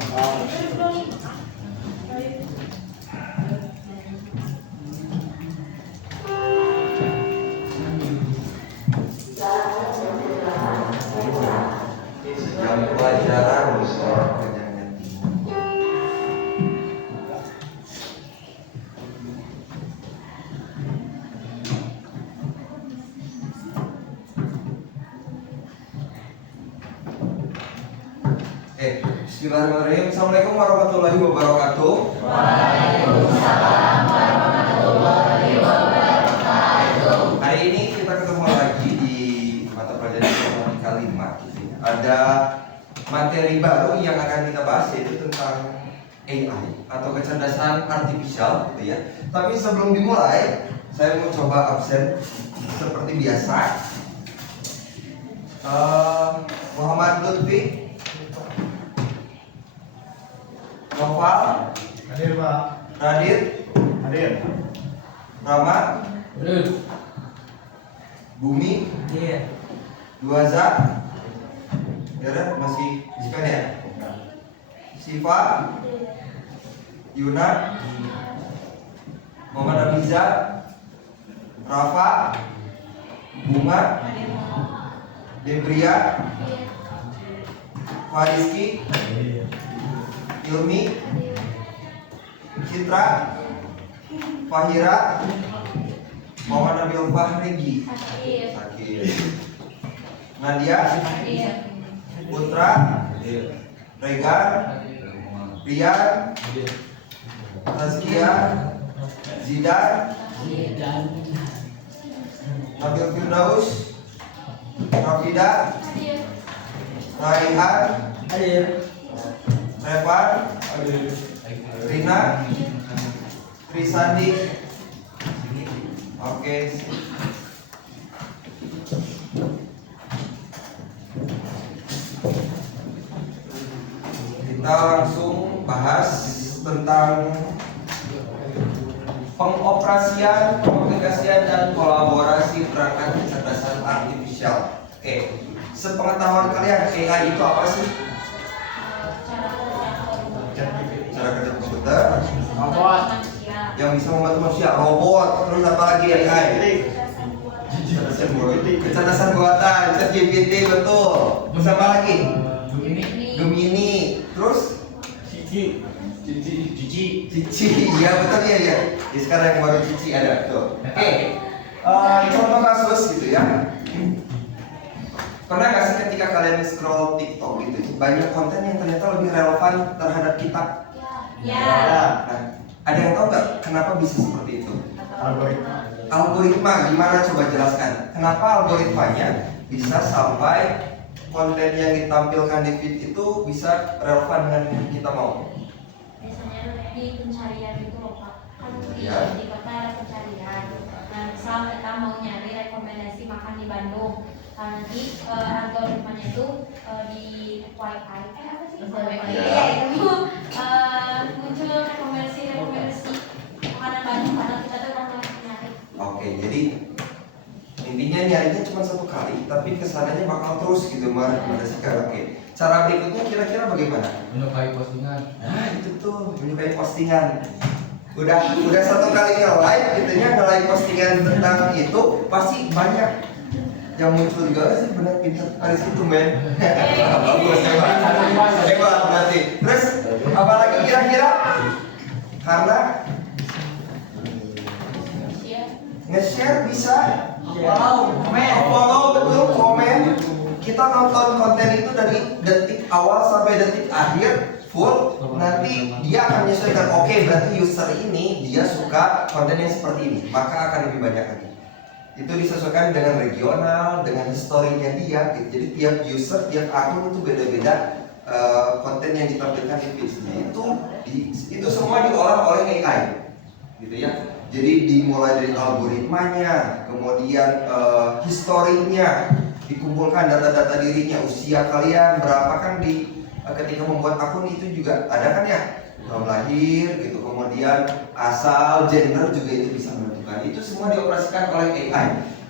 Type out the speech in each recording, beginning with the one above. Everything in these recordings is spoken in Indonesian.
Jam pelajaran seorang penyanyi. Bismillahirrahmanirrahim. Assalamualaikum warahmatullahi wabarakatuh. Waalaikumsalam warahmatullahi wabarakatuh. Hari ini kita ketemu lagi di mata pelajaran matematika 5 gitu ya. Ada materi baru yang akan kita bahas, yaitu tentang AI atau kecerdasan artifisial gitu ya. Tapi sebelum dimulai, saya mau coba absen seperti biasa. Muhammad Lutfi, Noval, Hadir Pak. Radit, Hadir. Rama, Bumi, Duaza, ya masih bukan ya? Siva, Yuna, Muhammad Abiza, Rafa, Bunga, Debria, Fariski, Ilmi, Citra, Fahira, Muhammad Nabil Fahregi, Sakit, Nadia, Putra, Regan, Rian, Tazkia, Zidan, Nabil Firdaus, Rafida, Raihan, Revan, Rina, Trisandi. Oke. Kita langsung bahas tentang pengoperasian, pengaplikasian dan kolaborasi perangkat kecerdasan artifisial. Oke. Sepengetahuan kalian, AI itu apa sih? Cara kerja komputer Robot. yang bisa membantu manusia, robot, terus apa lagi AI? Kecerdasan buatan, ChatGPT, betul. Terus apa lagi? Gemini, terus Cici. Cici, ya betul ya. Ya sekarang yang baru Cici ada, betul. Oke, contoh kasus gitu ya. Pernah nggak sih ketika kalian scroll TikTok gitu, banyak konten yang ternyata lebih relevan terhadap kita? Ya. Nah, ada yang tahu nggak kenapa bisa seperti itu? Algoritma, gimana coba jelaskan? Kenapa algoritmanya bisa sampai konten yang ditampilkan di feed itu bisa relevan dengan yang kita mau? Biasanya di pencarian itu loh Pak. Kan Ya. di kota ada pencarian. Nah, misal kita mau nyari rekomendasi makan di Bandung. Nah, nanti algoritmanya itu di FYI apa sih? Ya. Iya, itu muncul rekomendasi makanan Bandung karena kita tuh orang nyari. Oke, jadi intinya nyarinya cuma satu kali, tapi kesananya bakal terus gitu merekomendasikan. Oke, cara berikutnya kira-kira bagaimana? Menyukai postingan. Nah itu tuh menyukai postingan. Udah satu kali nge-like gitunya, nge-like postingan tentang itu pasti banyak yang muncul juga sih. Benar, pintar dari situ men. Bagus, hebat berarti. Terus apalagi kira-kira? Karena nge-share bisa, follow, betul, komen. Kita nonton konten itu dari detik awal sampai detik akhir full. Nanti dia akan menyesuaikan. Oke, berarti user ini dia suka konten yang seperti ini, maka akan lebih banyak lagi. Itu disesuaikan dengan regional, dengan historinya dia gitu. Jadi tiap user, tiap akun itu beda-beda konten yang ditampilkan di feed. Itu semua diolah oleh AI gitu ya. Jadi dimulai dari algoritmanya, kemudian historinya, dikumpulkan data-data dirinya, usia kalian berapa kan ketika membuat akun itu juga ada kan ya, tahun lahir gitu, kemudian asal, gender juga itu bisa menentukan. Itu semua dioperasikan oleh AI.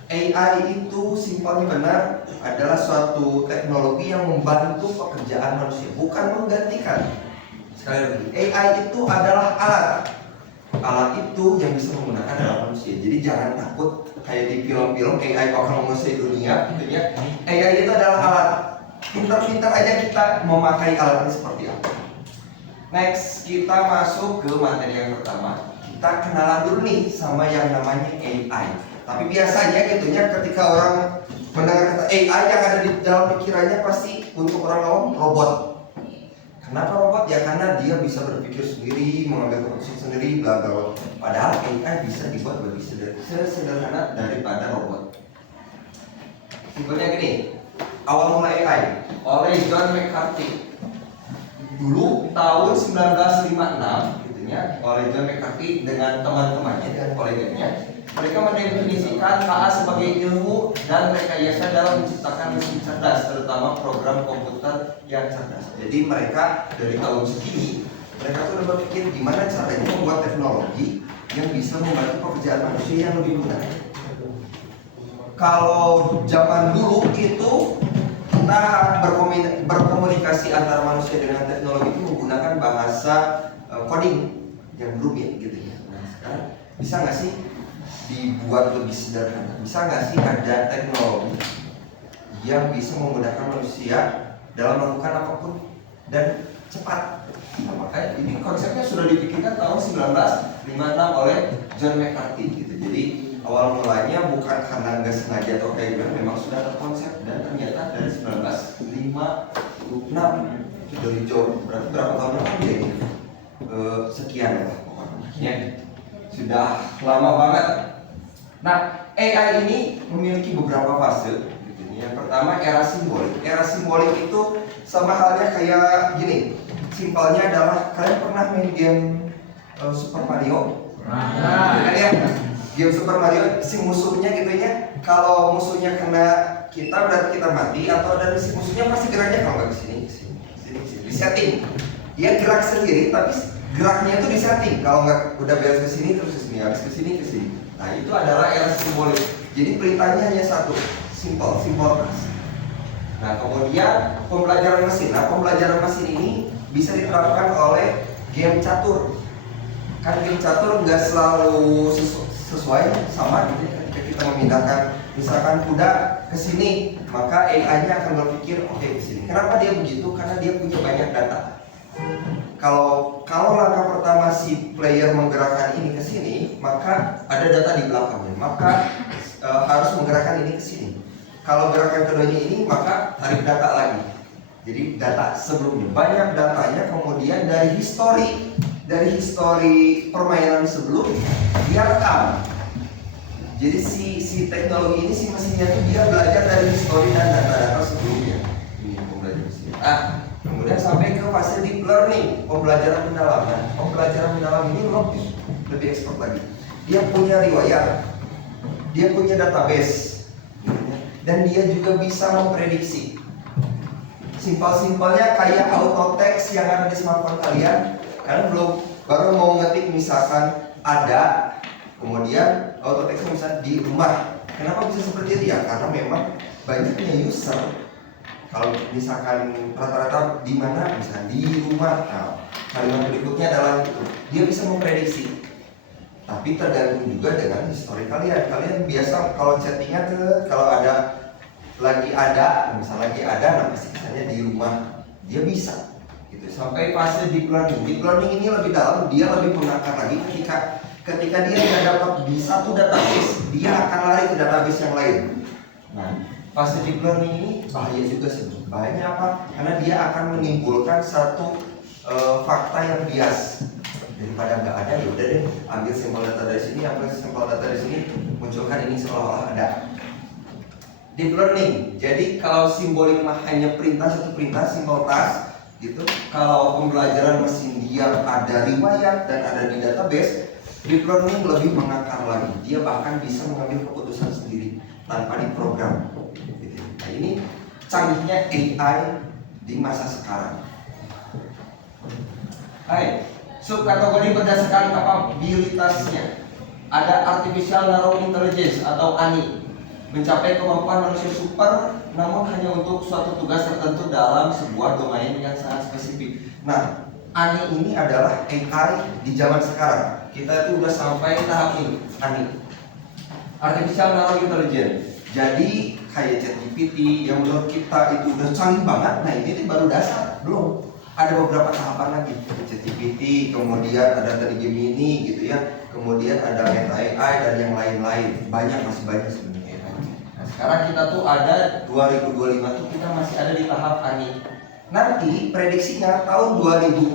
AI itu simpelnya benar adalah suatu teknologi yang membantu pekerjaan manusia, bukan menggantikan. Sekali lagi, AI itu adalah alat. Alat itu yang bisa menggunakan dalam manusia. Jadi jangan takut kayak di film-film AI akan menguasai dunia gitu ya. AI itu adalah alat. Pintar-pintar aja kita memakai alatnya seperti apa. Next, kita masuk ke materi yang pertama. Kita kenalan dulu nih sama yang namanya AI. Tapi biasanya gitu ya, ketika orang mendengar kata AI yang ada di dalam pikirannya pasti untuk orang awam robot. Kenapa robot? Ya karena dia bisa berpikir sendiri, mengambil keputusan sendiri, bla bla bla. Padahal AI bisa dibuat lebih sederhana daripada robot. Simpelnya gini, awal mula AI oleh John McCarthy. Dulu tahun 1956 gitu ya, oleh John McCarthy dengan teman-temannya, dengan koleganya, mereka mendefinisikan KA sebagai ilmu dan rekayasa dalam menciptakan mesin cerdas, terutama program komputer yang cerdas. Jadi mereka dari tahun segini, mereka tuh udah berpikir gimana caranya membuat teknologi yang bisa membantu pekerjaan manusia yang lebih mudah. Kalau zaman dulu itu kita berkomunikasi antara manusia dengan teknologi itu menggunakan bahasa coding yang rumit gitu ya. Nah sekarang bisa nggak sih dibuat lebih sederhana? Bisa nggak sih ada teknologi yang bisa memudahkan manusia dalam melakukan apapun dan cepat? Nah, makanya ini konsepnya sudah dipikirkan tahun 1956 oleh John McCarthy gitu. Jadi awal mulanya bukan karena nggak sengaja atau kayak gimana, memang sudah terkonsep dan ternyata dari 1956 dari jauh berapa tahun yang lalu ya ini sekian lah pokoknya sudah lama banget. Nah AI ini memiliki beberapa fase gitu. Yang pertama era simbolik. Era simbolik itu sama halnya kayak gini, simpelnya adalah kalian pernah main game Super Mario? Kan ya? Game Super Mario si musuhnya gitu ya, kalau musuhnya kena kita berarti kita mati, atau dari si musuhnya pasti geraknya kalau nggak kesini di setting. Dia gerak sendiri tapi geraknya itu di setting. Kalau nggak udah beres kesini terus kesini, habis kesini kesini. Nah itu adalah era simbolik. Jadi perintahnya hanya satu, simple task. Nah kemudian pembelajaran mesin. Nah pembelajaran mesin ini bisa diterapkan oleh game catur. Kan game catur nggak selalu sesuai sama gitu ya. Ketika kita memindahkan misalkan kuda ke sini, maka AI-nya akan berpikir oke ke sini. Kenapa dia begitu? Karena dia punya banyak data. Kalau langkah pertama si player menggerakkan ini ke sini, maka ada data di belakangnya. Maka harus menggerakkan ini ke sini. Kalau gerakan keduanya ini, maka tarik data lagi. Jadi data sebelumnya banyak datanya, kemudian dari histori permainan sebelumnya dia rekam. Jadi si teknologi ini, si mesinnya itu dia belajar dari histori dan data-data sebelumnya. Ini pembelajaran mesinnya. Kemudian sampai ke fase deep learning, pembelajaran mendalam. Nah, pembelajaran mendalam ini lebih expert lagi. Dia punya riwayat, dia punya database, dan dia juga bisa memprediksi. Simpel-simpelnya kayak auto text yang ada di smartphone kalian. Kalian baru mau ngetik misalkan ada, kemudian auto textnya misalnya di rumah. Kenapa bisa seperti itu ya? Karena memang banyaknya user. Kalau misalkan rata-rata di mana, misalnya di rumah. Nah, kalimat berikutnya adalah itu. Dia bisa memprediksi. Tapi tergantung juga dengan histori kalian. Kalian biasa kalau chattingan kalau ada lagi ada, misalnya lagi ada, nah pasti misalnya di rumah dia bisa. Gitu. Sampai fase deep learning. Deep learning ini lebih dalam, dia lebih mengakar lagi ketika dia tidak dapat di satu database, dia akan lari ke database yang lain. Nah, fase deep learning ini bahaya juga sih. Bahayanya apa? Karena dia akan menimbulkan satu fakta yang bias. Daripada nggak ada, ya udah deh, ambil sampel data dari sini, ambil sampel data dari sini, munculkan ini seolah-olah ada. Deep learning. Jadi kalau simbolik mah hanya satu perintah, simple task gitu. Kalau pembelajaran mesin dia ada riwayat dan ada di database, deep learning lebih mengakar lagi. Dia bahkan bisa mengambil keputusan sendiri tanpa diprogram. Gitu. Nah ini canggihnya AI di masa sekarang. Hai, subkategori berdasarkan kapabilitasnya. Ada artificial narrow intelligence atau ANI. Mencapai kemampuan manusia super namun hanya untuk suatu tugas tertentu dalam sebuah domain yang sangat spesifik. Nah, Ani ini adalah AI di zaman sekarang. Kita itu udah sampai tahap ini, Ani, Artificial Narrow Intelligence. Jadi kayak ChatGPT yang menurut kita itu udah canggih banget. Nah ini baru dasar, belum. Ada beberapa tahapan lagi. ChatGPT, kemudian ada tadi Gemini gitu ya. Kemudian ada Meta AI dan yang lain-lain. Masih banyak sebenarnya. Nah sekarang kita tuh ada 2025 tuh kita masih ada di tahap Ani. Nanti prediksinya tahun 2040,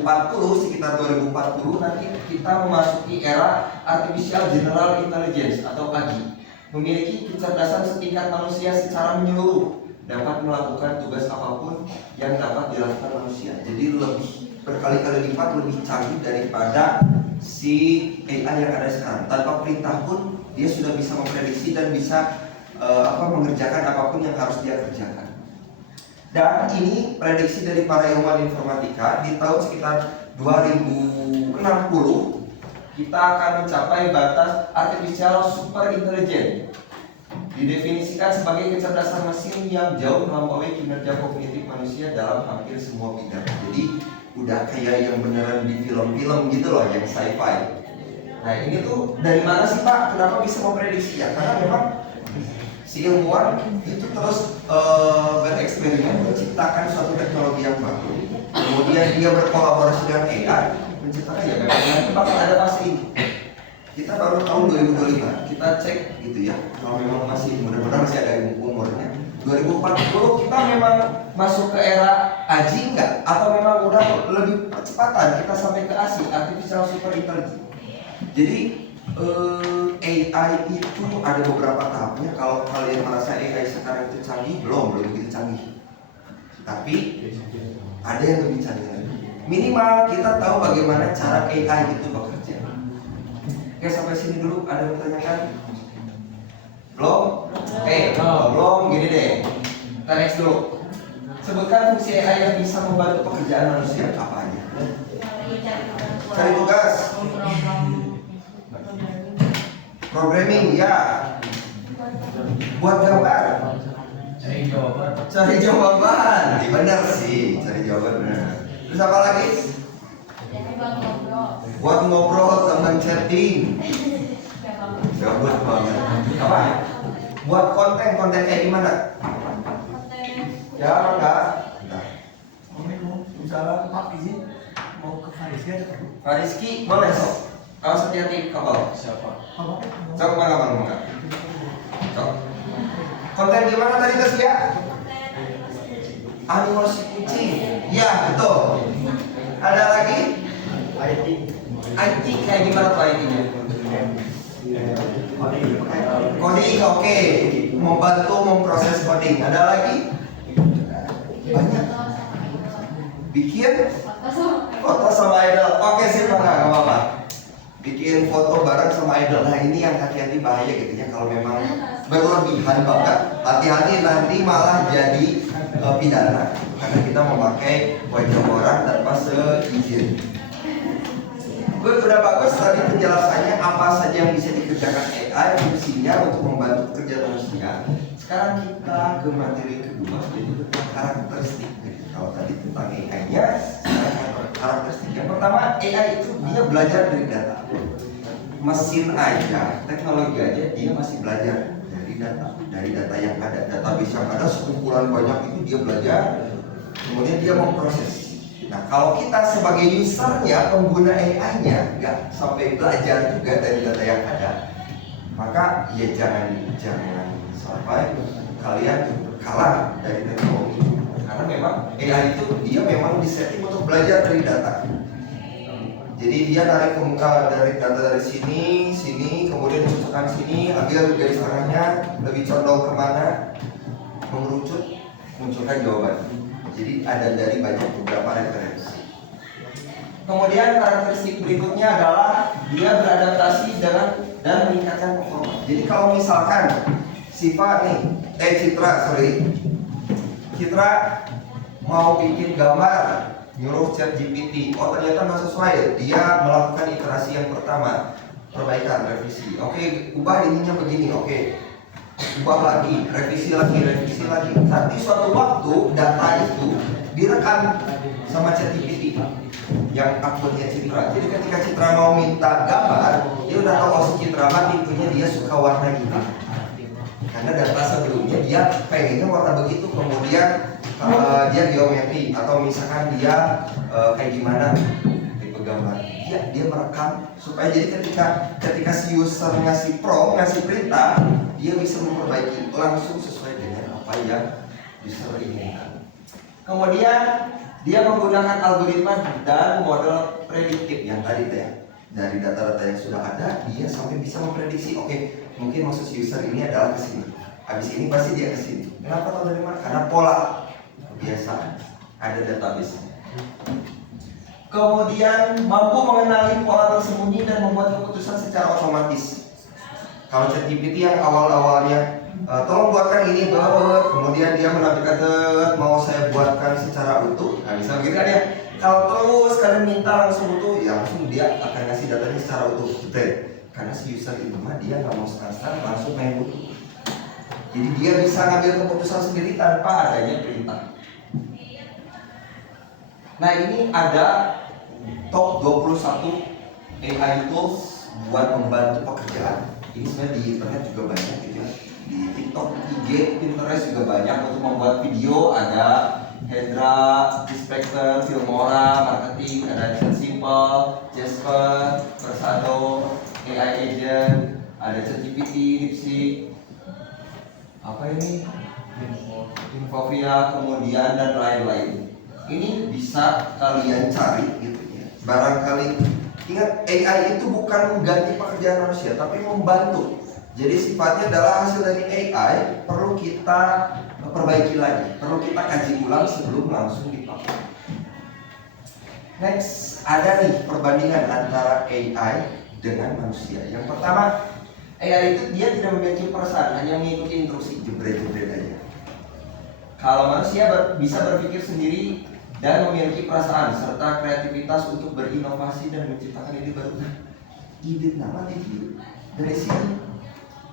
sekitar 2040 nanti kita memasuki era Artificial General Intelligence atau AGI. Memiliki kecerdasan setingkat manusia secara menyeluruh, dapat melakukan tugas apapun yang dapat dilakukan manusia. Jadi lebih berkali-kali lipat lebih canggih daripada si AI yang ada sekarang. Tanpa perintah pun dia sudah bisa memprediksi dan bisa mengerjakan apapun yang harus dia kerjakan. Dan ini prediksi dari para ilmuwan informatika di tahun sekitar 2060 kita akan mencapai batas artificial super intelligence. Didefinisikan sebagai kecerdasan mesin yang jauh melampaui kinerja kognitif manusia dalam hampir semua bidang. Jadi udah kayak yang beneran di film-film gitu loh, yang sci-fi. Nah ini tuh dari mana sih Pak? Kenapa bisa memprediksi ya? Karena memang si ilmuwan itu terus bereksperimen menciptakan suatu teknologi yang baru. Kemudian dia berkolaborasi dengan AI menciptakan ya nanti bakal ada fase ini. Kita baru tahun 2025 kita cek gitu ya. Kalau memang masih mudah-mudahan masih ada umurnya. 2040 kita memang masuk ke era AGI enggak? Atau memang udah lebih percepatan kita sampai ke ASI, Artificial Super Intelligence. Jadi AI itu ada beberapa tahapnya. Kalau kalian merasa AI sekarang itu canggih, belum begitu canggih. Tapi ada yang lebih canggih lagi. Minimal kita tahu bagaimana cara AI itu bekerja. Oke, sampai sini dulu. Ada yang bertanyakan? Belum? Oke, belum. Gini deh. Kita next dulu. Sebutkan fungsi AI yang bisa membantu pekerjaan manusia apa aja? Cari tugas. Programming ya. Buat gambar. Cari jawaban. Benar sih, cari jawaban benar. Terus apa lagi? Buat ngobrol tentang chatting. Gabut banget. Apa? Buat konten kayak gimana? Ya, enggak. Misalnya Pak izin mau ke Fariski ada Pak? Fariski boleh sok. Awas hati-hati kapal. Siapa? Sok mana? Sok. Konten gimana tadi Tes ya? Animasi kucing. Ya betul. Ada lagi? IT kayak gimana tuh IT-nya? Coding oke. Membantu memproses coding. Ada lagi? Banyak. Bikin foto sama idol. Oke sih Pak, nggak apa-apa. Bikin foto bareng sama idol. Nah ini yang hati-hati bahaya gitu ya. Kalau memang berlebihan banget, hati-hati nanti malah jadi pidana karena kita memakai wajah orang tanpa seizin. Udah bagus tadi penjelasannya apa saja yang bisa dikerjakan AI, fungsinya untuk membantu kerja manusia. Sekarang kita ke materi kedua, yaitu tentang karakteristik. Kalau tadi tentang AI-nya, karakteristik. Yang pertama, AI itu dia belajar dari data. Mesin aja, teknologi aja, dia masih belajar dari data yang ada. Database yang ada sekumpulan banyak itu dia belajar, kemudian dia memproses. Nah, kalau kita sebagai usernya, pengguna AI-nya nggak sampai belajar juga dari data yang ada, maka ya jangan sampai kalian kalah dari teknologi. Karena memang AI itu dia memang disetting untuk belajar dari data. Jadi dia narik ke muka dari data dari sini, kemudian dimasukkan sini, ambil garis tengahnya, lebih condong kemana, mengerucut, munculkan jawaban. Jadi ada dari banyak beberapa referensi. Kemudian karakteristik berikutnya adalah dia beradaptasi dan meningkatkan performa. Jadi kalau misalkan Citra mau bikin gambar, nyuruh ChatGPT, ternyata nggak sesuai, dia melakukan iterasi yang pertama, perbaikan, revisi. Oke, ubah ininya begini, oke. Ubah lagi, revisi lagi. Nanti suatu waktu data itu direkam sama ChatGPT yang akunnya Citra. Jadi ketika Citra mau minta gambar, dia udah tahu oh si Citra mah tipenya dia suka warna ini. Karena data sebelumnya dia pengennya warna begitu, kemudian dia geometri atau misalkan dia kayak gimana tipe gambar. Dia merekam supaya jadi ketika si user ngasih prompt, ngasih perintah, dia bisa memperbaiki langsung sesuai dengan apa yang user inginkan. Kemudian dia menggunakan algoritma dan model prediktif yang tadi teh. Dari data-data yang sudah ada, dia sampai bisa memprediksi, oke, mungkin maksud si user ini adalah ke sini. Habis ini pasti dia ke sini. Kenapa tahu dari mana? Karena pola kebiasaan. Ada database. Kemudian mampu mengenali pola tersembunyi dan membuat keputusan secara otomatis. Kalau ChatGPT yang awal-awalnya tolong buatkan ini kemudian dia menampilkan mau saya buatkan secara utuh. Nah, bisa begitu kan ya? Kalau terus kalian minta langsung utuh, ya langsung dia akan ngasih datanya secara utuh. Karena si user itu mah dia nggak mau sekarang langsung main utuh. Jadi dia bisa ngambil keputusan sendiri tanpa adanya perintah. Nah, ini ada top 21 AI tools buat membantu pekerjaan. Ini sebenarnya di internet juga banyak gitu ya. Di TikTok, IG, Pinterest juga banyak untuk membuat video. Ada Hedra, Inspector, Filmora, Marketing, ada Simple, Jasper, Versado, AI Agent, ada ChatGPT, DeepSeek, apa ini? Infovia, kemudian dan lain-lain. Ini bisa kalian cari gitu ya. Barangkali ingat AI itu bukan mengganti pekerjaan manusia, tapi membantu. Jadi sifatnya adalah hasil dari AI perlu kita perbaiki lagi, perlu kita kaji ulang sebelum langsung dipakai. Next, ada nih perbandingan antara AI dengan manusia. Yang pertama, AI itu dia tidak memiliki perasaan, hanya mengikuti instruksi, jebret-jebret aja. Kalau manusia bisa berpikir sendiri dan memiliki perasaan serta kreativitas untuk berinovasi dan menciptakan ide baru. Nah, ide nama ide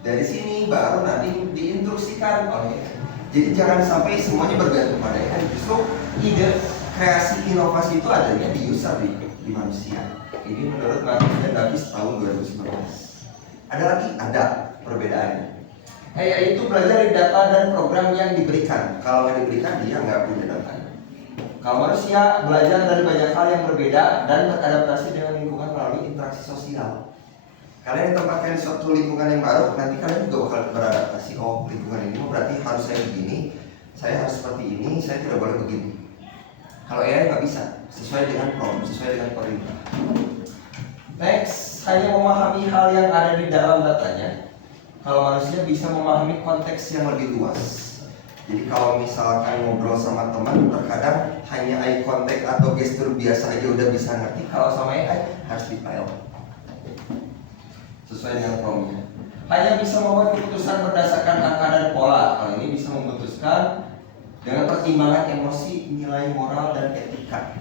dari sini baru nanti diinstruksikan oleh AI. Jadi jangan sampai semuanya bergantung pada AI. Justru ide kreasi inovasi itu adanya di user di manusia. Ini menurut Martin dan Davis tahun 2019. Ada lagi? Ada perbedaannya. AI itu belajar dari data dan program yang diberikan. Kalau nggak diberikan, dia nggak punya data. Kalau manusia belajar dari banyak hal yang berbeda dan beradaptasi dengan lingkungan melalui interaksi sosial. Kalian ditempatkan di suatu lingkungan yang baru, nanti kalian juga bakal beradaptasi. Oh, lingkungan ini berarti harus saya begini, saya harus seperti ini, saya tidak boleh begini. Kalau AI nggak bisa, sesuai dengan prompt, sesuai dengan perintah. Next, hanya memahami hal yang ada di dalam datanya. Kalau manusia bisa memahami konteks yang lebih luas. Jadi kalau misalkan ngobrol sama teman, terkadang hanya eye contact atau gestur biasa aja udah bisa ngerti. Kalau sama AI harus detail sesuai dengan promptnya. Hanya bisa membuat keputusan berdasarkan angka dan pola. Kalau ini bisa memutuskan dengan pertimbangan emosi, nilai moral dan etika.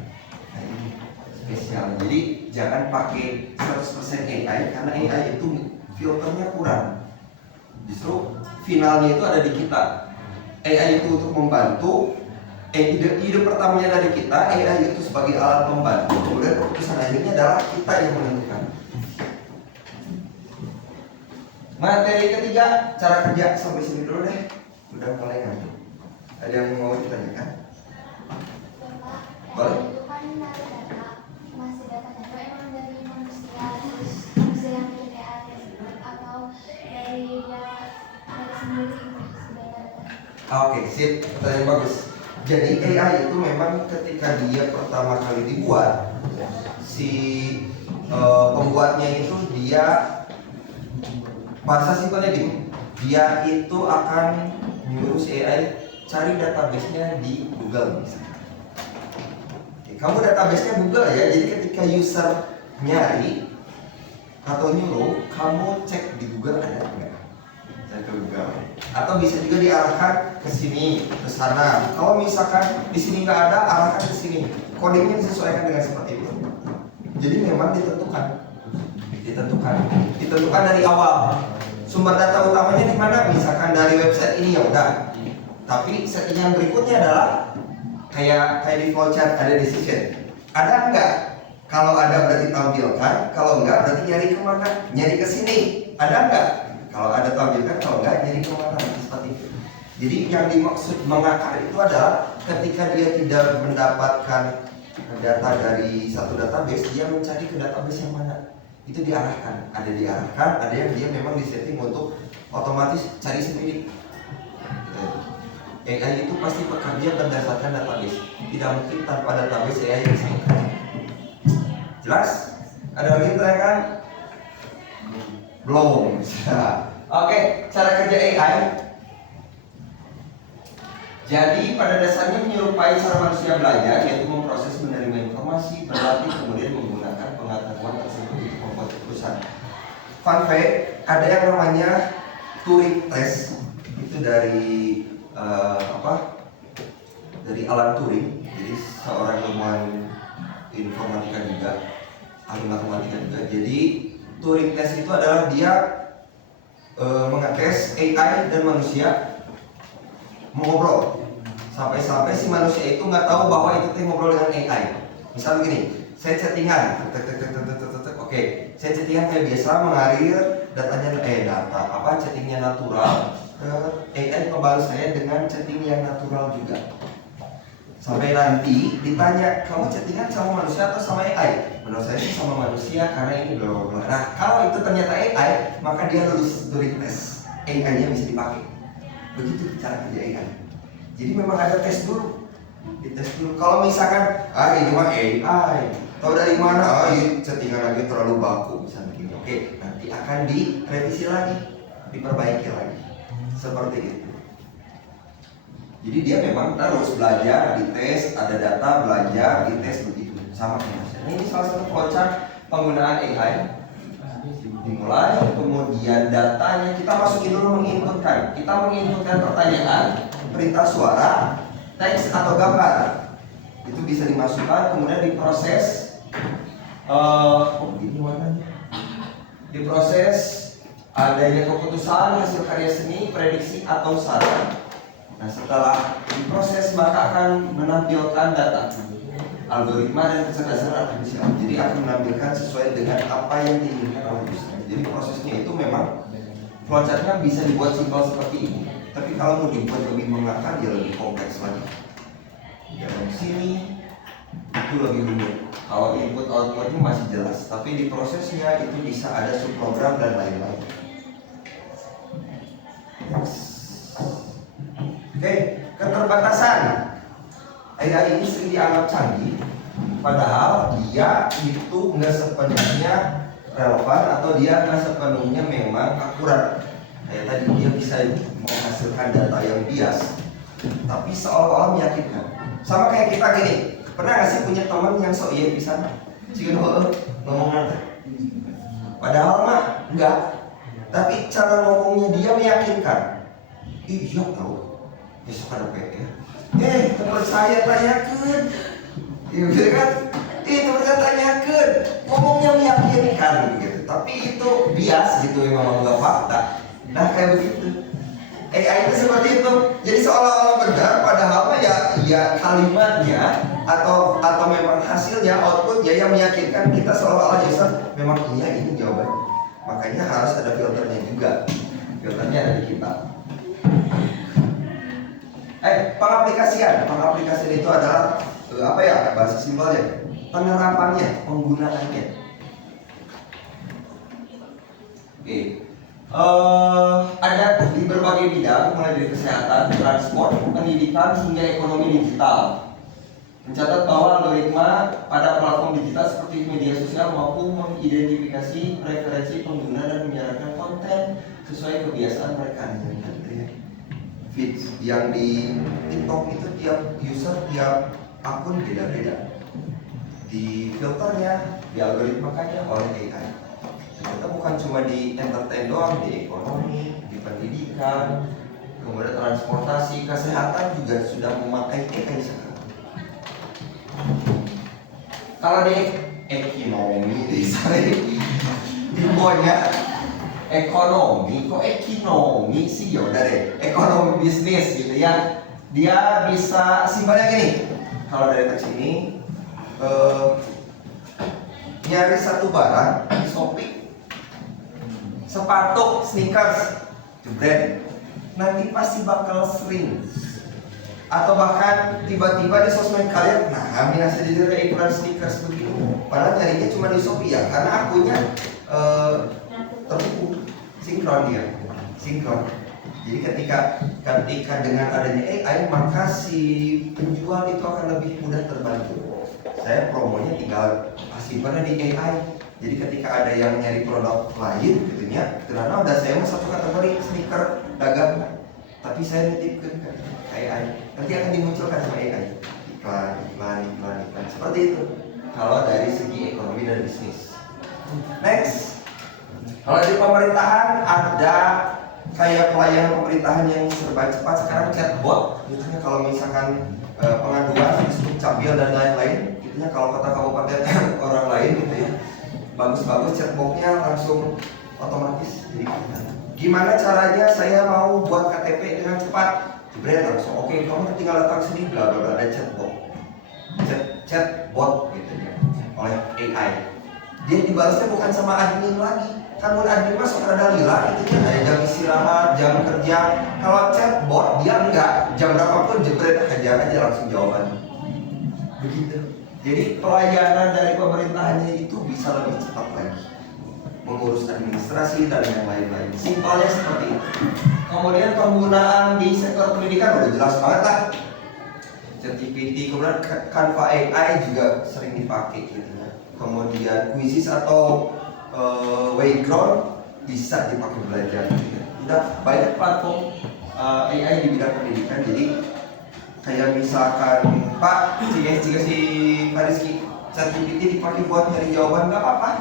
Nah, ini spesial. Jadi jangan pakai 100% AI karena AI itu filternya kurang. Justru finalnya itu ada di kita. AI itu untuk membantu. Ide pertamanya dari kita, AI itu sebagai alat pembantu. Kemudian keputusan akhirnya adalah kita yang menentukan. Materi ketiga, cara kerja. Sampai sini dulu deh. Udah mulai ngantuk. Ada yang mau ditanyakan? Boleh? Itu kan dari data, masih datanya itu emang dari manusia, terus manusia yang bikin AI tersebut atau dari sendiri sudah ada. Oke, sip. Pertanyaan bagus. Jadi AI itu memang ketika dia pertama kali dibuat, si pembuatnya itu dia bahasa simpelnya gini, dia itu akan nyuruh si AI cari database-nya di Google misalnya. Oke, kamu database-nya Google ya, jadi ketika user nyari atau nyuruh, kamu cek di Google ada nggak? Cek ke Google. Atau bisa juga diarahkan ke sini, ke sana. Kalau misalkan di sini nggak ada, arahkan ke sini. Codingnya disesuaikan dengan seperti itu. Jadi memang ditentukan dari awal. Sumber data utamanya di mana? Misalkan dari website ini ya udah. Tapi settingan berikutnya adalah kayak di flowchart ada decision. Ada nggak? Kalau ada berarti tampilkan, kalau enggak berarti nyari kemana? Nyari ke sini. Ada nggak? Kalau ada tampilkan, kalau enggak nyari kemana? Seperti itu. Jadi yang dimaksud mengakar itu adalah ketika dia tidak mendapatkan data dari satu database, dia mencari ke database yang mana. Itu diarahkan. Ada diarahkan, ada yang dia memang disetting untuk otomatis cari sendiri. Gitu. AI itu pasti bekerja berdasarkan database. Tidak mungkin tanpa database AI bisa bekerja. Jelas? Ada lagi pertanyaan? Belum. Oke, cara kerja AI. Jadi pada dasarnya menyerupai cara manusia belajar, yaitu memproses, menerima informasi, berlatih, kemudian menggunakan pengetahuan tersebut untuk membuat keputusan. Fun fact, ada yang namanya Turing test. Itu dari dari Alan Turing. Jadi seorang ilmuwan informatika juga, ahli matematika juga. Jadi Turing test itu adalah dia mengetes AI dan manusia mengobrol. Sampai-sampai si manusia itu nggak tahu bahwa itu teh ngobrol dengan AI. Misal begini, saya chattingan, oke, saya chattingan kayak biasa mengalir chattingnya natural. AI membalas saya dengan chatting yang natural juga. Sampai nanti ditanya, kamu chattingan sama manusia atau sama AI? Menurut saya sih sama manusia karena ini bla bla bla. Nah, kalau itu ternyata AI, maka dia lulus Turing test. AI-nya bisa dipakai. Begitu cara kerja AI. Jadi memang ada tes dulu. Dites dulu. Kalau misalkan, ini mah AI. Tahu dari mana? Ini chattingan lagi terlalu baku misalnya gitu. Oke, nanti akan direvisi lagi, diperbaiki lagi. Seperti itu. Jadi dia memang terus belajar, dites, ada data, belajar, dites begitu. Sama kayak manusia. Nah, ini salah satu flowchart penggunaan AI. Dimulai, kemudian datanya kita masukin dulu menginputkan. Kita menginputkan pertanyaan, perintah suara, teks atau gambar. Itu bisa dimasukkan, kemudian diproses. Begini warnanya. Diproses adanya keputusan, hasil karya seni, prediksi atau saran. Nah, setelah diproses maka akan menampilkan data, algoritma dan kecerdasan artifisial. Jadi akan menampilkan sesuai dengan apa yang diinginkan oleh user. Jadi prosesnya itu memang flowchartnya bisa dibuat simpel seperti ini. Tapi kalau mau dibuat lebih mengakar, ya lebih kompleks lagi. Dari sini itu lebih rumit. Kalau input outputnya masih jelas, tapi di prosesnya itu bisa ada subprogram dan lain-lain. Oke, keterbatasan. AI ini sering dianggap canggih, padahal dia itu nggak sepenuhnya relevan atau dia nggak sepenuhnya memang akurat. Kayak tadi dia bisa menghasilkan data yang bias, tapi seolah-olah meyakinkan. Sama kayak kita gini, pernah nggak sih punya teman yang sok iya bisa ngomong padahal mah enggak, tapi cara ngomongnya dia meyakinkan. Iya tahu, besok ada PR. Teman saya tanyakan, iya kan? Teman saya tanyakan, ngomongnya meyakinkan gitu. Tapi itu bias gitu, memang nggak fakta. Nah kayak begitu. AI itu seperti itu. Jadi seolah-olah benar, padahal ya kalimatnya atau memang hasilnya, outputnya yang meyakinkan kita seolah-olah user memang iya ini jawaban. Makanya harus ada filternya juga. Filternya ada di kita. Pengaplikasian itu adalah bahasa simpelnya, penerapannya, penggunaannya. Oke. Ada di berbagai bidang, mulai dari kesehatan, transport, pendidikan hingga ekonomi digital. Mencatat bahwa algoritma pada platform digital seperti media sosial mampu mengidentifikasi preferensi pengguna dan menyarankan konten sesuai kebiasaan mereka. Feeds yang di TikTok itu tiap user, tiap akun beda-beda. Di filternya, di algoritmanya oleh AI. Kita bukan cuma di entertain doang, di ekonomi, di pendidikan, kemudian transportasi, kesehatan juga sudah memakai AI sekarang. Kalau di ekonomi, di bawahnya ekonomi, kok ekonomi sih ya udah deh, ekonomi bisnis gitu ya. Dia bisa simpelnya gini, kalau dari teks ini nyari satu barang di Shopee, sepatu sneakers, jebret, nanti pasti bakal sering. Atau bahkan tiba-tiba di sosmed kalian, nah kami ngasih jadi iklan sneakers begini, padahal nyarinya cuma di Shopee ya, karena akunnya terhubung, sinkron dia, sinkron. Jadi ketika dengan adanya AI, maka si penjual itu akan lebih mudah terbantu. Saya promonya tinggal simpannya di AI. Jadi ketika ada yang nyari produk lain gitunya, karena udah saya mau satu kategori sneaker dagang, tapi saya nitipkan ke AI, nanti akan dimunculkan sama AI iklan seperti itu. Kalau dari segi ekonomi dan bisnis. Next, kalau di pemerintahan ada kayak pelayanan pemerintahan yang serba cepat sekarang, chatbot gitunya. Kalau misalkan pengaduan disebut Cabil dan lain-lain gitunya, kalau kota kabupaten orang lain gitu ya, bagus-bagus chatbotnya langsung otomatis. Jadi gimana caranya saya mau buat KTP dengan cepat, jebret langsung oke, kamu tinggal datang sini, bla bla bla, ada chatbot gitu ya oleh AI. Dia dibalasnya bukan sama admin lagi, kan mun admin mah suka ada lila gitu ya, ada jam istirahat, jam kerja. Kalau chatbot dia enggak, jam berapapun jebret aja langsung jawaban begitu. Jadi pelayanan dari pemerintahannya itu bisa lebih cepat lagi, mengurus administrasi dan yang lain-lain. Simpelnya seperti itu. Kemudian penggunaan di sektor pendidikan udah jelas banget lah. ChatGPT, kemudian Canva AI juga sering dipakai gitu ya. Kemudian Quizzes atau Wayground bisa dipakai belajar gitu ya. Udah banyak platform AI di bidang pendidikan. Jadi kayak misalkan Pak, jika si Pak Rizky, ChatGPT dipakai buat nyari jawaban nggak apa-apa.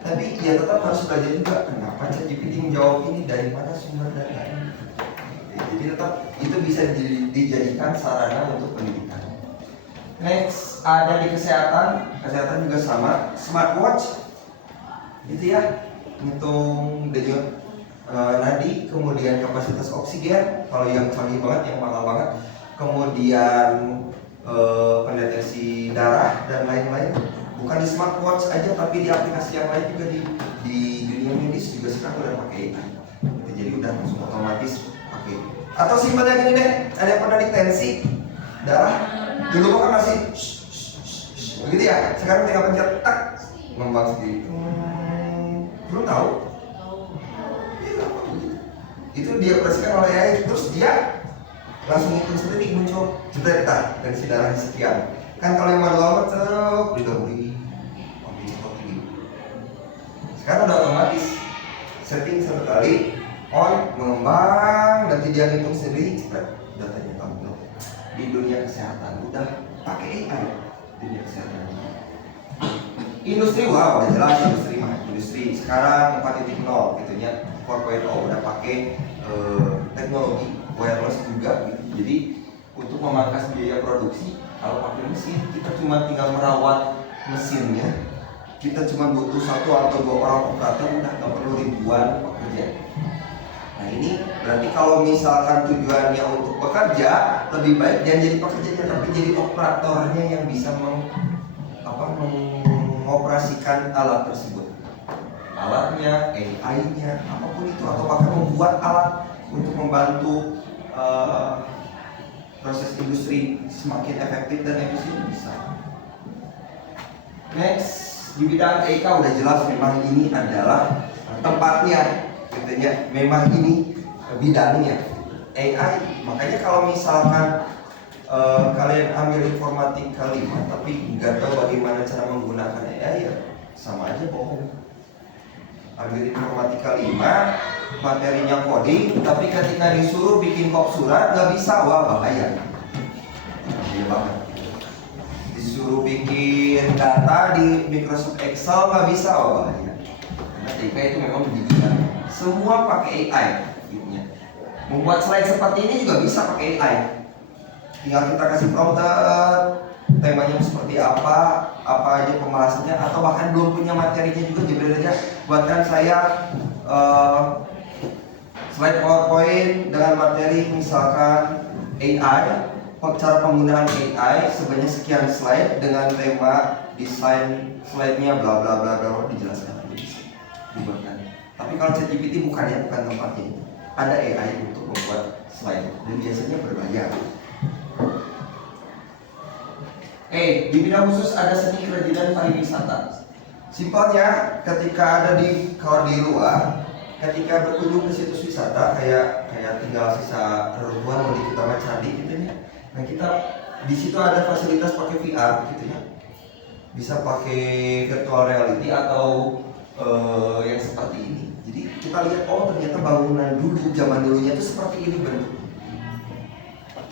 Tapi ya tetap harus belajar juga kenapa ChatGPT menjawab ini, dari mana sumber datanya. Jadi tetap itu bisa dijadikan sarana untuk pendidikan. Next, ada di kesehatan juga sama, smartwatch gitu ya, ngitung denyut nadi, kemudian kapasitas oksigen kalau yang canggih banget, yang mahal banget, kemudian pendeteksi darah dan lain-lain. Bukan di smartwatch aja, tapi di aplikasi yang lain juga di dunia medis juga sekarang udah pakai AI. Jadi udah langsung otomatis pakai. Atau simpelnya gini deh, ada yang pernah tensi darah, dulu kan masih begitu ya, sekarang tinggal pencet tak ngembang sendiri. Belum tahu? Ya, itu dia operasikan oleh AI, terus dia langsung hitung sendiri, muncul jebret tensi darah sekian. Kan kalau yang manual tetap didahului sekarang udah otomatis setting satu kali on, mengembang, nanti dia hitung sendiri, jebret datanya tampil. Di dunia kesehatan udah pakai AI. Dunia kesehatan, industri, wow udah jelas industri sekarang 4.0 gitu ya, 4.0 udah pakai teknologi wireless juga gitu. Jadi untuk memangkas biaya produksi, kalau pakai mesin kita cuma tinggal merawat mesinnya, kita cuma butuh 1 atau 2 orang operator, udah nggak perlu ribuan pekerja. Nah ini berarti kalau misalkan tujuannya untuk bekerja, lebih baik jangan jadi pekerjanya, tapi jadi operatornya yang bisa mengoperasikan alat tersebut, alatnya, AI-nya, apapun itu, atau bahkan membuat alat untuk membantu proses industri semakin efektif dan efisien bisa. Next, di bidang TK udah jelas memang ini adalah tempatnya, gitu ya. Memang ini bidangnya AI. Makanya kalau misalkan kalian ambil informatika 5 tapi nggak tahu bagaimana cara menggunakan AI, ya sama aja bohong. Ambil informatika 5, materinya coding, tapi ketika disuruh bikin kop surat nggak bisa, wah bahaya. Bahaya banget. Disuruh bikin data di Microsoft Excel nggak bisa, wah bahaya. Karena TK itu memang pendidikan, semua pakai AI. Membuat slide seperti ini juga bisa pakai AI. Tinggal kita kasih prompter, temanya seperti apa aja pembahasannya, atau bahkan belum punya materinya juga jebret aja, buatkan saya slide PowerPoint dengan materi misalkan AI cara penggunaan AI sebanyak sekian slide dengan tema desain slide-nya bla bla bla bla dijelaskan dibuatkan. Tapi kalau ChatGPT bukan tempatnya. Ada AI untuk membuat slide dan biasanya berbayar. Di bidang khusus ada seni kerajinan pariwisata. Simpelnya ketika kalau di luar, ketika berkunjung ke situs wisata kayak tinggal sisa reruntuhan mau kita candi gitu ya. Nah kita di situ ada fasilitas pakai VR gitu ya. Bisa pakai virtual reality atau yang seperti ini. Jadi kita lihat ternyata bangunan dulu zaman dulunya itu seperti ini bentuk.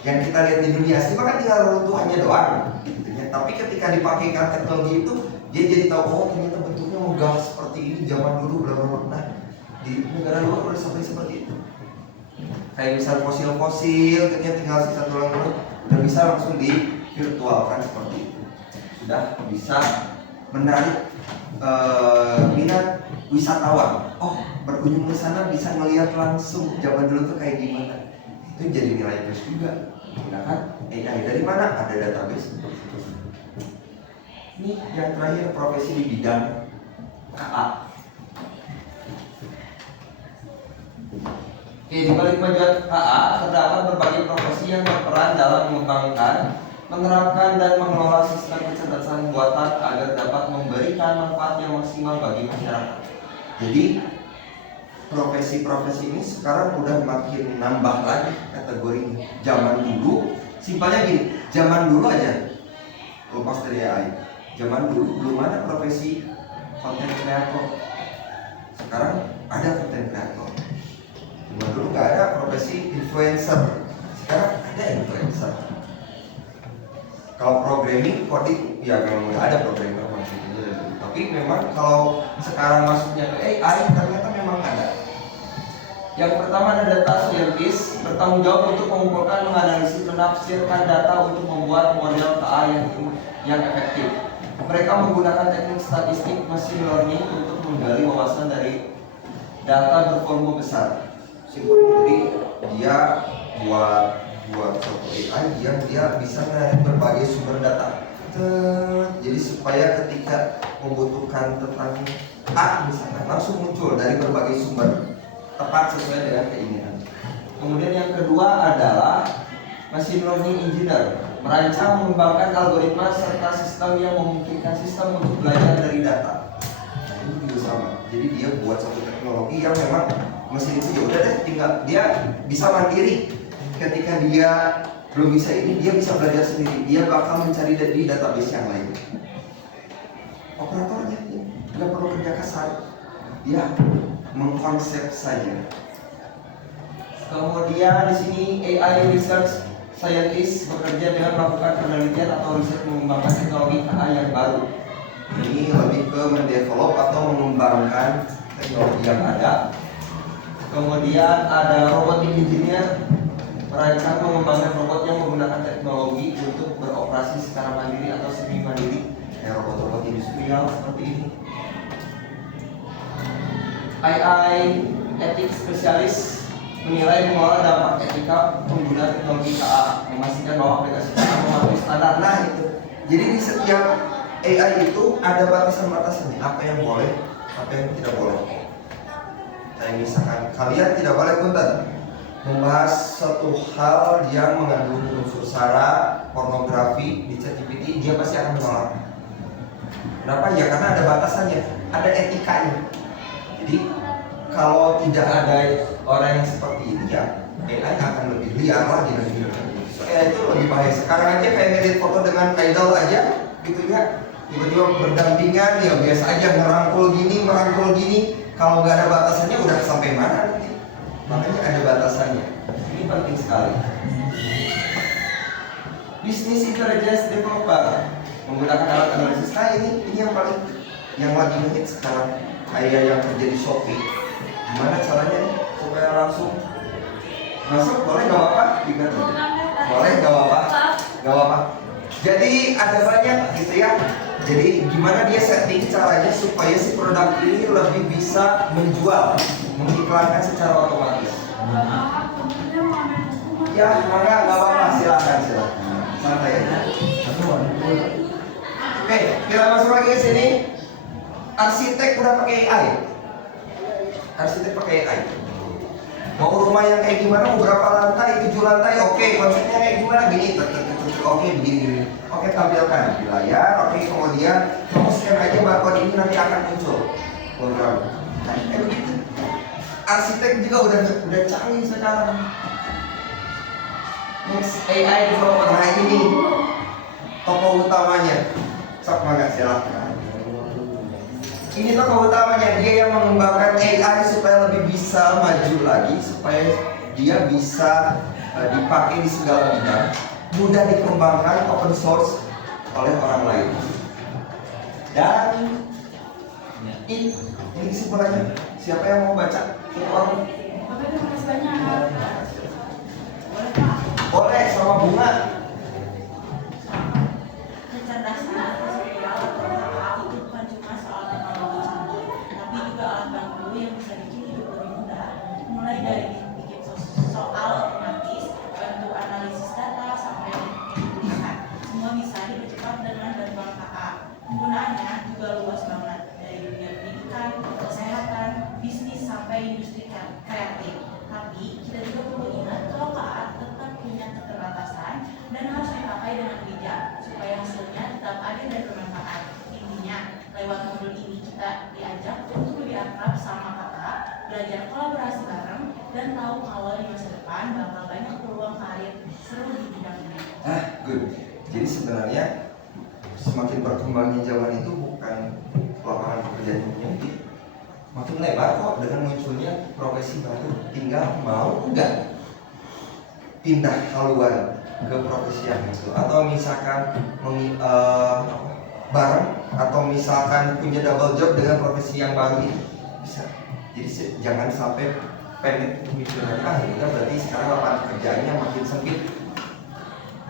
Yang kita lihat di dunia asli kan tinggal reruntuhannya doang gitu ya. Tapi ketika dipakaikan teknologi itu dia jadi tahu ternyata bentuknya megah seperti ini zaman dulu bla bla bla. Nah, di negara luar udah sampai seperti itu. Kayak misal fosil-fosil ketika tinggal sisa tulang-tulang udah bisa langsung di virtualkan seperti itu. Sudah bisa menarik minat wisatawan. Berkunjung ke sana bisa ngelihat langsung zaman dulu tuh kayak gimana. Itu jadi nilai plus juga. Menggunakan AI dari mana? Ada database untuk situs. Ini yang terakhir profesi di bidang KA. Di balik kemajuan KA terdapat berbagai profesi yang berperan dalam mengembangkan, menerapkan dan mengelola sistem kecerdasan buatan agar dapat memberikan manfaat yang maksimal bagi masyarakat. Jadi profesi-profesi ini sekarang udah makin nambah lagi kategorinya. Zaman dulu, simpelnya gini, zaman dulu aja, lepas dari AI, zaman dulu belum ada profesi content creator. Sekarang ada content creator. Zaman dulu nggak ada profesi influencer. Sekarang ada influencer. Kalau programming, coding, ya memang nggak ada programmer maksudnya. Tapi memang kalau sekarang masuknya ke AI, ternyata memang ada. Yang pertama ada data scientist, bertanggung jawab untuk mengumpulkan, menganalisis, menafsirkan data untuk membuat model KA yang efektif. Mereka menggunakan teknik statistik machine learning untuk menggali wawasan dari data bervolume besar. Jadi dia buat suatu AI yang dia bisa menarik berbagai sumber data. Jadi supaya ketika membutuhkan tentang A misalkan langsung muncul dari berbagai sumber tepat sesuai dengan keinginan. Kemudian yang kedua adalah machine learning engineer, merancang mengembangkan algoritma serta sistem yang memungkinkan sistem untuk belajar dari data. Nah ini juga sama. Jadi dia buat satu teknologi yang memang mesin itu ya udah deh tinggal dia bisa mandiri. Ketika dia belum bisa ini, dia bisa belajar sendiri. Dia bakal mencari di database yang lain. Operatornya nggak perlu kerja kasar. Dia mengkonsep saja. Kemudian di sini AI research scientist bekerja dengan melakukan penelitian atau riset mengembangkan teknologi KA yang baru. Ini lebih ke mendevelop atau mengembangkan teknologi yang ada. Kemudian ada robotic engineer, merancang mengembangkan robot yang menggunakan teknologi untuk beroperasi secara mandiri atau semi mandiri, kayak robot-robot industrial seperti ini. AI ethics specialist menilai mengelola dampak etika pengguna teknologi KA, memastikan bahwa aplikasi KA mematuhi standar. Nah itu. Jadi di setiap AI itu ada batasan-batasannya, apa yang boleh, apa yang tidak boleh. Kayak misalkan kalian tidak boleh punten membahas suatu hal yang mengandung unsur sara, pornografi di ChatGPT, dia pasti akan menolak. Kenapa? Ya karena ada batasannya, ada etikanya. Jadi kalau tidak ada orang yang seperti ini ya AI akan lebih liar lagi nanti. So, AI itu lebih bahaya. Sekarang aja kayak ngedit foto dengan idol aja gitu ya, tiba-tiba berdampingan ya biasa aja merangkul gini. Kalau nggak ada batasannya udah sampai mana nanti? Makanya ada batasannya. Ini penting sekali. Business intelligence developer menggunakan alat analisis. Nah ini yang lagi ngehits sekarang. Kayak yang kerja di Shopee, gimana caranya nih supaya langsung masuk? Boleh nggak apa-apa? Boleh nggak apa-apa. Jadi ada banyak gitu ya. Jadi gimana dia setting caranya supaya si produk ini lebih bisa menjual, mengiklankan secara otomatis. Ya, nggak apa-apa, silakan. santai aja. Oke, kita masuk lagi ke sini. Arsitek udah pakai AI. Arsitek pakai AI. Mau rumah yang kayak gimana, mau berapa lantai, 7 lantai, oke, konsepnya kayak gimana, gini, oke, begini. Oke, tampilkan di layar, oke, kemudian kamu scan aja barcode ini nanti akan muncul program. Nah, kayak begitu. Arsitek juga udah canggih sekarang. Next AI developer, nah ini tokoh utamanya. Sok mangga silahkan. Ini tokoh utamanya, dia yang mengembangkan AI supaya lebih bisa maju lagi, supaya dia bisa dipakai di segala bidang, mudah dikembangkan, open source oleh orang lain. Dan ini kesimpulannya. Siapa yang mau baca? Satu orang. Boleh sama bunga. Kecerdasan artifisial atau AI itu bukan cuma soal teknologi canggih, tapi juga alat bantu yang bisa bikin hidup lebih mudah. Mulai dari bikin soal otomatis, bantu analisis data, sampai bikin tulisan. Semua bisa dipercepat dengan bantuan KA. Penggunaannya juga luas banget, dari dunia pendidikan, kesehatan, bisnis, sampai industri kreatif. Tapi kita juga perlu ingat kalau KA tetap punya keterbatasan dan harus dipakai dengan bijak supaya hasilnya tetap adil dan bermanfaat. Intinya, lewat modul ini kita diajak untuk lebih akrab sama kakak, belajar kolaborasi bareng, dan tahu kalau di masa depan bakal banyak peluang karir seru di bidang ini. Good. Jadi sebenarnya semakin berkembangnya zaman itu bukan lapangan pekerjaan yang menyempit, makin lebar kok dengan munculnya profesi baru. Tinggal mau enggak pindah haluan ke profesi yang itu, atau misalkan bareng, atau misalkan punya double job dengan profesi yang baru ini bisa. Jadi jangan sampai pendek pemikirannya, ya berarti sekarang lapangan kerjaannya makin sempit,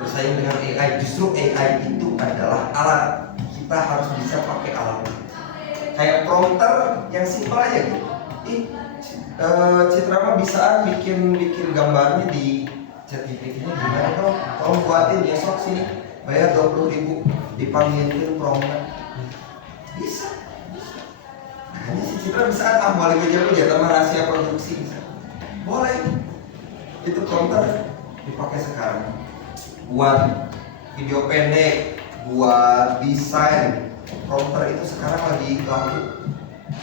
bersaing dengan AI. Justru AI itu adalah alat, kita harus bisa pakai alat. Kayak prompter yang simpel aja gitu. Citra mah bisa bikin gambarnya di ChatGPT-nya gimana dong? Tolong buatin besok sini, bayar 20.000, dipanggilin prompter. Bisa. Hanya si Citra bisa boleh beja sama rahasia produksi. Boleh. Itu prompter dipakai sekarang. Buat video pendek, buat desain, prompter itu sekarang lagi laku.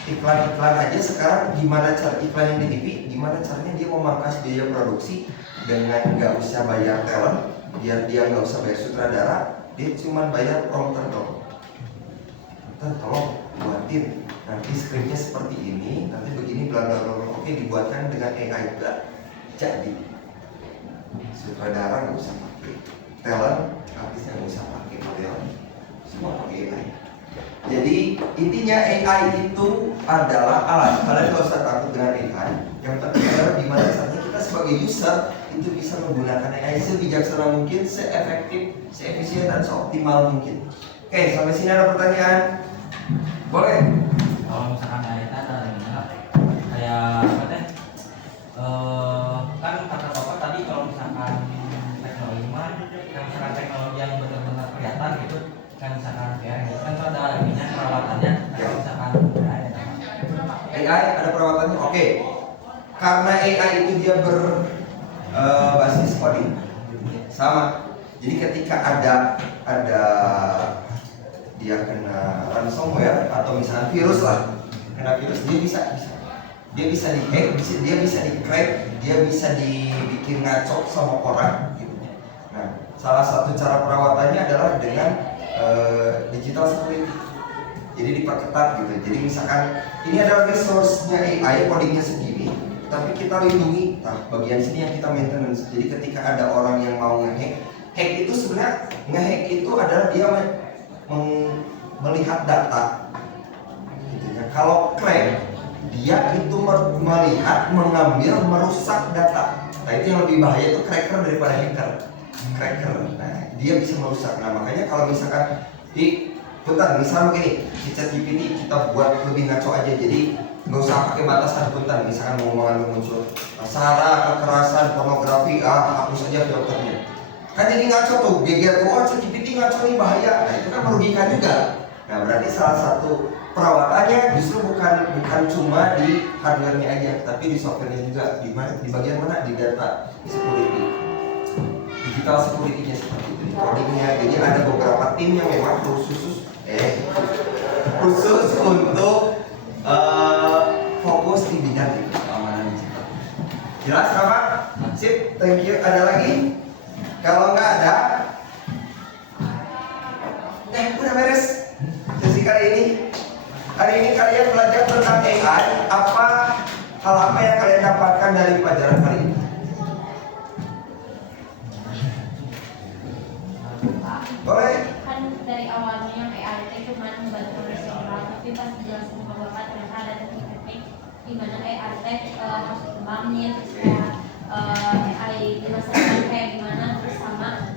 Iklan-iklan aja sekarang, gimana cara iklan yang di TV, gimana caranya dia memangkas biaya produksi dengan nggak usah bayar talent, biar dia nggak usah bayar sutradara, dia cuma bayar prompter dong. Tolong buatin, nanti skripnya seperti ini, nanti begini, bla bla bla. Oke, dibuatkan dengan AI juga. Jadi sutradara nggak usah pakai talent, artisnya nggak usah pakai model, semua pakai AI. Jadi intinya AI itu adalah alat. Kalian nggak usah takut dengan AI. Yang penting adalah gimana caranya kita sebagai user itu bisa menggunakan AI sebijaksana mungkin, seefektif, seefisien, dan seoptimal mungkin. Oke, sampai sini ada pertanyaan? Boleh? Kalau misalkan ada kayak apa teh? Kan kata bapak tadi kalau misalkan teknologi mah, kan misalkan teknologi yang benar-benar kelihatan gitu, kan misalkan VR gitu kan ada ininya perawatannya, kalau misalkan AI ada perawatannya. Oke. Karena AI itu dia berbasis coding, sama. Jadi ketika ada dia kena ransomware atau misalnya virus lah, kena virus, dia bisa di-hack, dia bisa di-crack, dia bisa dibikin ngaco sama orang gitu. Nah, salah satu cara perawatannya adalah dengan digital security. Jadi diperketat gitu. Jadi misalkan ini adalah resource-nya AI, codingnya segini, tapi kita lindungi. Nah, bagian sini yang kita maintenance. Jadi ketika ada orang yang mau nge-hack, hack itu sebenarnya nge-hack itu adalah dia melihat data. Gitu ya. Kalau crack, dia itu melihat, mengambil, merusak data. Nah, itu yang lebih bahaya itu cracker daripada hacker. Cracker, nah dia bisa merusak. Nah makanya kalau misalkan misal begini, di ChatGPT kita buat lebih ngaco aja, jadi nggak usah pakai batasan punten. Misalkan ngomongan muncul sara, kekerasan, pornografi, hapus aja filternya. Kan jadi ngaco tuh, geger tuh, oh ChatGPT ngaco nih bahaya. Nah itu kan merugikan juga. Nah berarti salah satu perawatannya justru bukan cuma di hardware-nya aja, tapi di software-nya juga. Di bagian mana? Di data, di security, digital security-nya seperti itu, di coding-nya. Jadi ada beberapa tim yang memang khusus untuk fokus di bidang itu, keamanan digital. Jelas apa? Sip, thank you. Ada lagi? Kalau nggak ada, udah beres sesi kali ini. Hari ini kalian belajar tentang AI. Hal apa yang kalian dapatkan dari pelajaran kali ini? Boleh? Kan dari awalnya yang AI itu cuma membantu manusia orang, tapi pas dijelasin sama bapak ternyata ada teknik-teknik di mana AI harus kembangin, terus kayak AI di masa depan kayak gimana, terus sama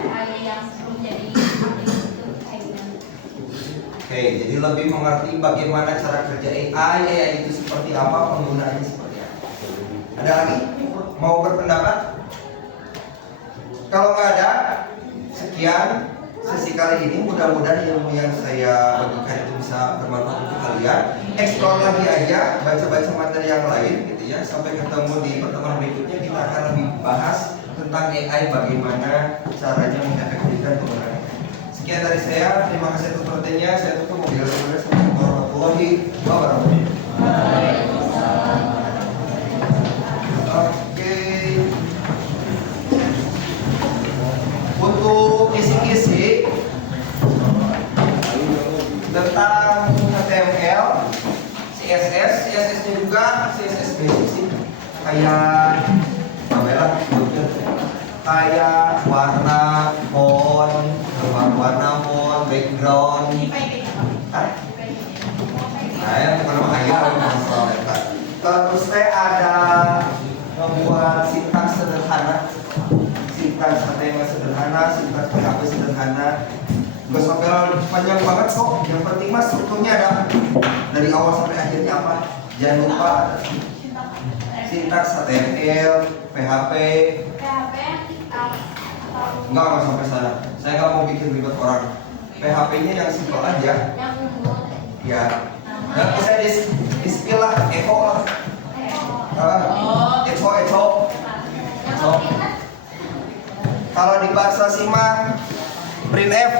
AI yang sebelum jadi aktivis itu kayak gimana. Oke, jadi lebih mengerti bagaimana cara kerja AI itu seperti apa, penggunaannya seperti apa. Ada lagi? Mau berpendapat? Kalau nggak ada, sekian sesi kali ini. Mudah-mudahan ilmu yang saya bagikan itu bisa bermanfaat untuk kalian. Explore lagi aja, baca-baca materi yang lain gitu ya. Sampai ketemu di pertemuan berikutnya, kita akan lebih bahas tentang AI, bagaimana caranya mengefektifkan penggunaan. Sekian dari saya, terima kasih atas perhatiannya. Saya tutup mobil. Assalamualaikum warahmatullahi wabarakatuh. Oke. Untuk kisi-kisi tentang HTML, CSS-nya juga CSS basic sih, kayak tabel, kayak warna font, background. Hah? Saya bukan kayak masalah. Terus saya ada membuat sintaks sederhana, sintaks HTML sederhana, sintaks PHP sederhana. Gak sampai panjang banget kok. Yang penting mas strukturnya ada dari awal sampai akhirnya apa. Jangan lupa sintaks HTML, PHP. PHP yang Enggak sampai sana. Saya nggak mau bikin ribet orang. PHP-nya yang simpel aja. yang umum. Ya. Nggak bisa di-spill lah, echo lah. Echo. Kalau di bahasa Sima, printf